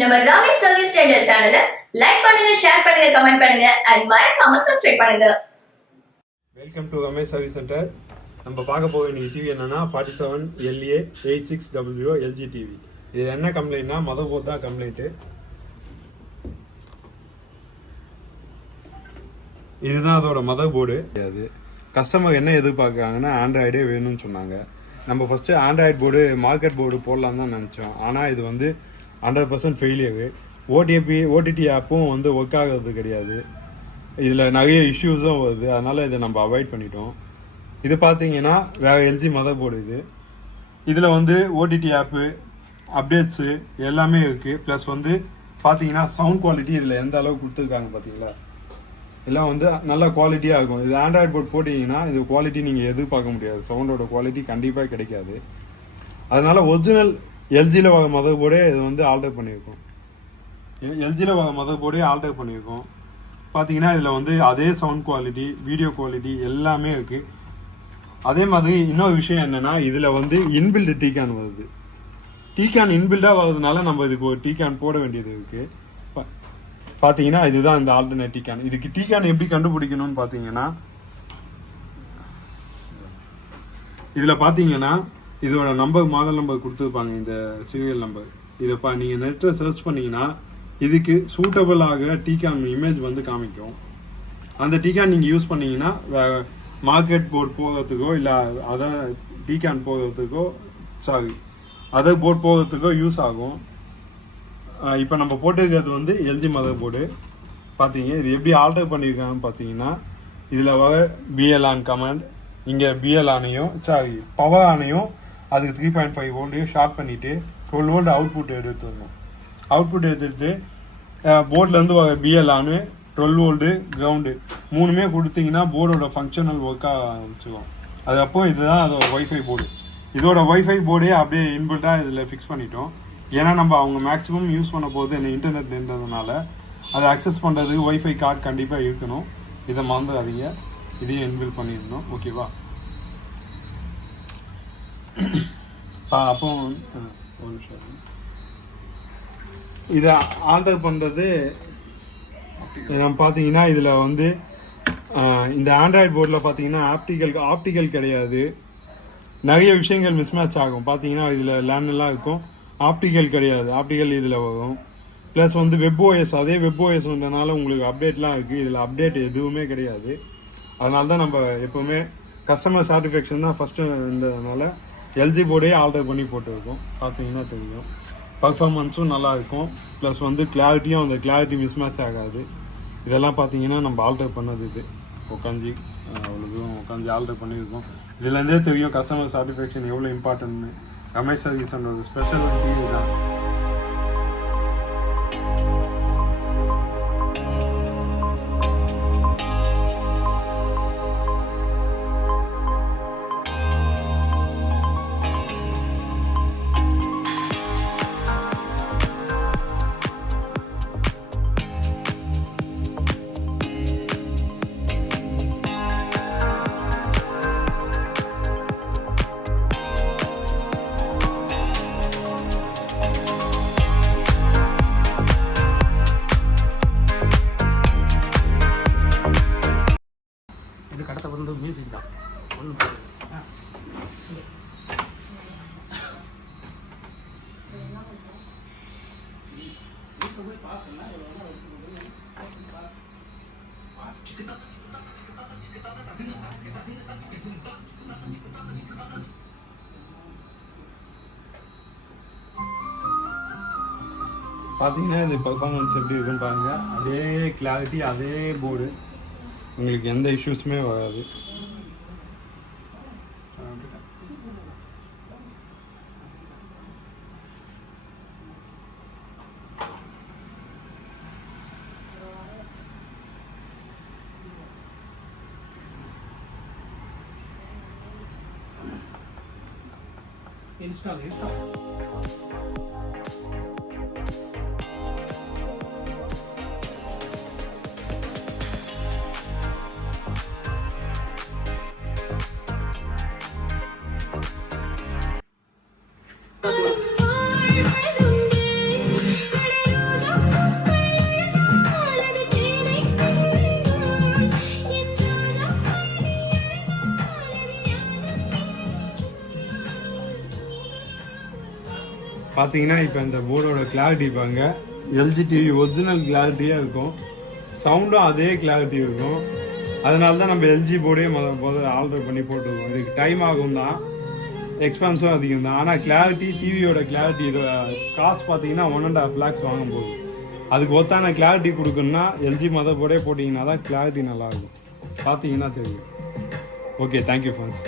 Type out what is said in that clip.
நம்ம Ramesh Service Center channel like பண்ணுங்க, share பண்ணுங்க, comment பண்ணுங்க and மறக்காம subscribe பண்ணுங்க. Welcome to Ramesh Service Center. நம்ம பார்க்க போகிற இன்னைக்கு டிவி என்னன்னா 47 LA8600 LG டிவி. இது என்ன கம்ப்ளைண்ட்னா மதர் போர்ட் தான் கம்ப்ளைண்ட். இதுதான் அதோட மதர் போர்டு. அது கஸ்டமர் என்ன எதிர்பார்க்குறாங்கன்னா ஆண்ட்ராய்டே வேணும்னு சொன்னாங்க. நம்ம first Android board market board போடலான்னு தான் நினச்சோம். ஆனால் இது வந்து 100% ஃபெயிலியரு. ஓடிடி ஆப்பும் வந்து ஒர்க் ஆகிறது கிடையாது. இதில் நிறைய இஷ்யூஸும் வருது. அதனால் இதை நம்ம அவாய்ட் பண்ணிட்டோம். இது பார்த்தீங்கன்னா வேறு எல்ஜி மதர் போர்டு. இதில் வந்து ஓடிடி ஆப்பு அப்டேட்ஸு எல்லாமே இருக்குது. ப்ளஸ் வந்து பார்த்தீங்கன்னா சவுண்ட் குவாலிட்டி இதில் எந்த அளவுக்கு கொடுத்துருக்காங்க பார்த்தீங்களா, எல்லாம் வந்து நல்ல குவாலிட்டியாக இருக்கும். இது ஆண்ட்ராய்டு போர்ட் போட்டிங்கன்னா இது குவாலிட்டி நீங்கள் எதிர்பார்க்க முடியாது. சவுண்டோட குவாலிட்டி கண்டிப்பாக கிடைக்காது. அதனால் ஒரிஜினல் எல்ஜியில் வர மதர் போர்டே இது வந்து ஆல்டர் பண்ணியிருக்கோம். எல்ஜியில் வர மதர் போர்டே ஆல்டர் பண்ணியிருக்கோம். பார்த்தீங்கன்னா இதில் வந்து அதே சவுண்ட் குவாலிட்டி, வீடியோ குவாலிட்டி எல்லாமே இருக்குது. அதே மாதிரி இன்னொரு விஷயம் என்னென்னா இதில் வந்து இன்பில்டு டீகான் வருது. டீகான் இன்பில்டாக வர்றதுனால நம்ம இதுக்கு ஒரு டீகான் போட வேண்டியது இருக்குது. பார்த்தீங்கன்னா இதுதான் இந்த ஆல்டர்னேட் டீகான். இதுக்கு டீகான் எப்படி கண்டுபிடிக்கணும்னு பார்த்தீங்கன்னா இதில் பார்த்தீங்கன்னா இதோட நம்பர், மாடல் நம்பர் கொடுத்துருப்பாங்க, இந்த சீரியல் நம்பர். இதை நீங்கள் நெட்டில் சர்ச் பண்ணிங்கன்னா இதுக்கு சூட்டபிளாக டீகான் இமேஜ் வந்து காமிக்கும். அந்த டீகான் நீங்கள் யூஸ் பண்ணிங்கன்னா மார்க்கெட் போர்ட் போகிறதுக்கோ இல்லை அதான் டீகான் போகிறதுக்கோ அதர் போர்ட் போகிறதுக்கோ யூஸ் ஆகும். இப்போ நம்ம போட்டிருக்கிறது வந்து எல்ஜி மதர் போர்டு. பார்த்தீங்க இது எப்படி ஆல்டர் பண்ணியிருக்காங்கன்னு பார்த்தீங்கன்னா இதில் வர பிஎல் ஆன் கமாண்ட், இங்கே பிஎல் ஆனையும் பவர் ஆனையும் அதுக்கு 3.5 வோல்ட்டையும் ஷார்ட் பண்ணிவிட்டு 12 வோல்ட் அவுட்புட் எடுத்துடணும். அவுட்புட் எடுத்துகிட்டு போர்ட்லேருந்து வர பிஎல் ஆனு 12 வோல்ட்டு கிரவுண்டு மூணுமே கொடுத்தீங்கன்னா போர்டோட ஃபங்க்ஷனல் ஒர்க்காக ஆரம்பிச்சுக்கும். அது அப்போ இதுதான் அதோட ஒய்ஃபை போர்டு. இதோட ஒய்ஃபை போர்டே அப்படியே இன்பில்ட்டாக இதில் ஃபிக்ஸ் பண்ணிட்டோம். ஏன்னா நம்ம அவங்க மேக்ஸிமம் யூஸ் பண்ண போது என்ன இன்டர்நெட் இருந்ததுனால அதை அக்சஸ் பண்ணுறதுக்கு ஒய்ஃபை கார்டு கண்டிப்பாக இருக்கணும். இதை மறந்துடாதீங்க. இதையும் இன்பில் பண்ணிடணும். ஓகேவா? அப்போ ஒரு நிமிஷம். இதை ஆல்டர் பண்ணுறது நம்ம பார்த்தீங்கன்னா இதில் வந்து இந்த ஆண்ட்ராய்டு போர்டில் பார்த்தீங்கன்னா ஆப்டிக்கல் கிடையாது. நிறைய விஷயங்கள் மிஸ்மேட்ச் ஆகும். பார்த்தீங்கன்னா இதில் லேண்ட்லாம் இருக்கும், ஆப்டிக்கல் கிடையாது. ஆப்டிக்கல் இதில் வரும். ப்ளஸ் வந்து வெப்ஓஎஸ், அதே வெப்ஓஎஸ்ன்றனால உங்களுக்கு அப்டேட்லாம் இருக்குது. இதில் அப்டேட் எதுவுமே கிடையாது. அதனால தான் நம்ம எப்போவுமே கஸ்டமர் சாட்டிஸ்ஃபேக்ஷன் தான் ஃபஸ்ட்டு இருந்ததுனால எல்ஜி போர்டே ஆல்டர் பண்ணி போட்டுருக்கோம். பார்த்தீங்கன்னா தெரியும். பர்ஃபார்மன்ஸும் நல்லா இருக்கும். ப்ளஸ் வந்து கிளாரிட்டியும், அந்த கிளாரிட்டி மிஸ்மேட்ச் ஆகாது. இதெல்லாம் பார்த்தீங்கன்னா நம்ம ஆல்டர் பண்ணது. இது உட்காந்து உட்காந்து ஆல்டர் பண்ணியிருக்கோம். இதுலேருந்தே தெரியும் கஸ்டமர் சாட்டிஸ்ஃபேக்ஷன் எவ்வளோ இம்பார்ட்டன்ட்னு. ரமேஷ் சர்வீஸோட ஸ்பெஷாலிட்டி இதுதான். கடத்த வந்து மியூசிக் தான் ஒன்று. பார்த்தீங்கன்னா இது பர்ஃபார்மன்ஸ் எப்படி இருக்குன்னு பாருங்க. அதே கிளாரிட்டி, அதே போர்டு, உங்களுக்கு எந்த இஷ்யூஸுமே வராது. இன்ஸ்டால் பார்த்தீங்கன்னா இப்போ இந்த போர்டோட கிளாரிட்டி பாருங்க, எல்ஜி டிவி ஒரிஜினல் கிளாரிட்டியாக இருக்கும், சவுண்டும் அதே கிளாரிட்டி இருக்கும். அதனால தான் நம்ம எல்ஜி போர்டே முதல்ல ஆல்டர் பண்ணி போட்டுருக்கோம். இதுக்கு டைம் ஆகும் தான், எக்ஸ்பென்ஸும் அதிகம் தான். ஆனால் கிளாரிட்டி, டிவியோட கிளாரிட்டி, இது காசு பார்த்தீங்கன்னா 1.5 lakhs வாங்கும் போது அதுக்கு ஒத்தான கிளாரிட்டி கொடுக்கணும்னா எல்ஜி மதர் போர்டே போட்டிங்கன்னா தான் கிளாரிட்டி நல்லாயிருக்கும். பார்த்தீங்கன்னா தெரியும். Okay, thank you friends.